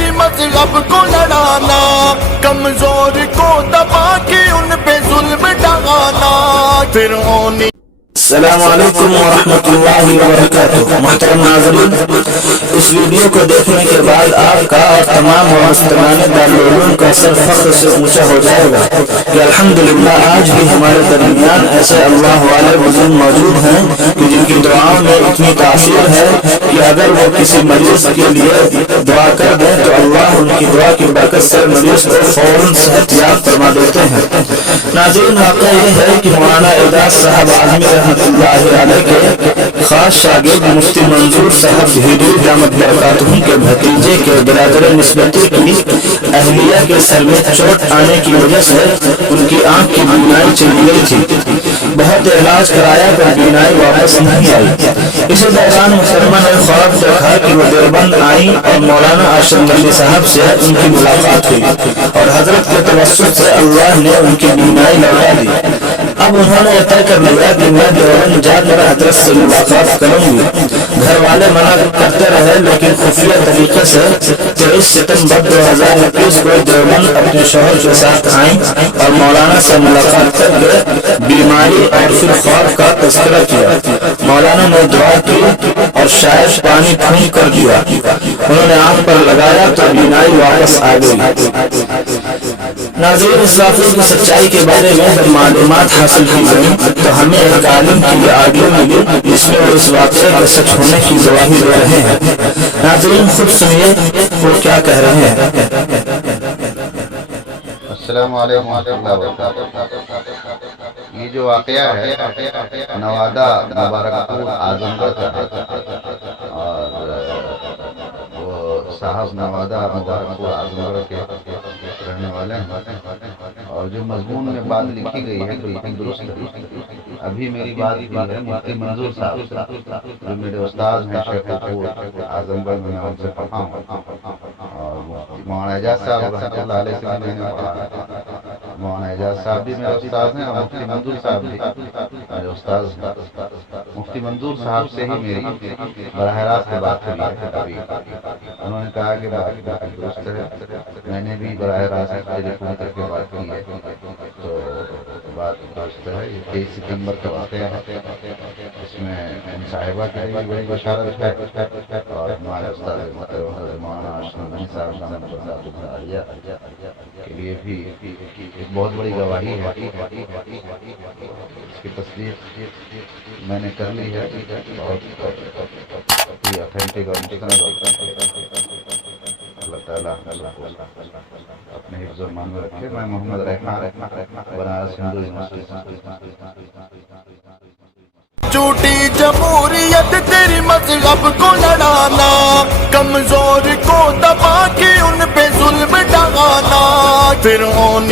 تیری مذہب کو لڑانا، کمزور کو دبا کے ان پہ ظلم ڈھانا، فرعونی۔ السلام علیکم ورحمۃ اللہ وبرکاتہ۔ محترم ناظرین، اس ویڈیو کو دیکھنے کے بعد آپ کا اور تمام مستمعین دارالعلوم کا سر فخر سے اونچا ہو جائے گا کہ الحمدللہ آج بھی ہمارے درمیان ایسے اللہ والے بزرگ موجود ہیں کہ جن کی دعاؤں میں اتنی تاثیر ہے کہ اگر وہ کسی مریض کے لیے دعا کر دیں تو اللہ ان کی دعا کی برکت سے مریض کو فوراً صحت یاب فرما دیتے ہیں۔ ناظرین، واقعہ یہ ہے کہ مولانا اعجاز صاحب عالمی رحمۃ اللہ علیہ کے خاص شاگرد مفتی منظور صاحب بھیڑی دامت برکاتہ کے بھتیجے کے برادر نسبتی کی اہلیہ کے سر میں چوٹ آنے کی وجہ سے ان کی آنکھ کی بینائی چلی گئی تھی۔ بہت علاج کرایا پر بینائی واپس نہیں آئی۔ اسی دوران محترمہ نے خواب دیکھا کہ وہ دیوبند آئیں اور مولانا اشرف علی صاحب سے ان کی ملاقات ہوئی اور حضرت کے توسط سے اللہ نے ان کی بینائی لوٹا دی۔ اب انہوں نے طے کر لیا کہ میں دیوبند جا کر حضرت سے ملاقات کروں گی۔ گھر والے منع کرتے رہے لیکن خفیہ طریقے سے 23 ستمبر 2021 کو دیوبند اپنے شوہر کے ساتھ آئیں اور مولانا سے ملاقات کر کے بیماری اور پھر خواب کا تذکرہ کیا۔ مولانا نے دعا کی اور شاید پانی پھونک کر دیا۔ انہوں نے آنکھ پر لگایا تو بینائی واپس آ گئی۔ ناظرین، اس واقعے کی سچائی کے بارے میں جب معلومات حاصل کی گئی تو ہمیں ایک عالم کی یہ آڈیو ملی جس میں وہ اس واقعے کے سچ ہونے کی گواہی دے رہے ہیں۔ ناظرین، خود سنیے وہ کیا کہہ رہے ہیں۔ السلام علیکم ورحمۃ اللہ وبرکاتہ۔ یہ جو واقعہ ہے نوادہ مبارک پور اعظم گڑھ کا ہے اور وہ صاحب نوادہ مبارک پور اعظم گڑھ کے رہنے والے ہیں اور جو مضمون میں بات لکھی گئی ہے بالکل درست ہے۔ ابھی میری بات کی ہے مفتی منظور صاحب سے جو میرے استاد ہیں شیخ پور اعظم گڑھ میں ان سے پڑھا ہوں اور مولانا اعجاز صاحب رحمۃ اللہ علیہ سے میں نے پڑھا۔ مولانا اعجاز صاحب بھی میرے استاد ہیں اور مفتی منظور صاحب بھی میرے استاد ہیں۔ مفتی منظور صاحب سے ہی میری براہ راست بات ہوئی ہے کبھی۔ انہوں نے کہا کہ بات بالکل درست ہے۔ میں نے بھی براہ راست ٹیلی فون کر کے بات کی ہے تو بات درست ہے۔ یہ 23 ستمبر کا واقعہ ہے۔ اس میں ان صاحبہ کے لیے بڑی بشارت ہے اور ہمارے استاد مولانا اشرف علی صاحب کے لیے بھی ایک بہت بڑی گواہی ہے۔ اس کی تصدیق میں نے کر لی ہے بہت اتھینٹک اور مستند۔ اللہ تعالیٰ اپنے حفظ و امان میں رکھے۔ میں محمد ریحان بنارس ہندو یونیورسٹی۔ جھوٹی جمہوریت تیری مذہب کو لڑانا، کمزور کو دبا کے ان پہ ظلم ڈھانا، فرعونی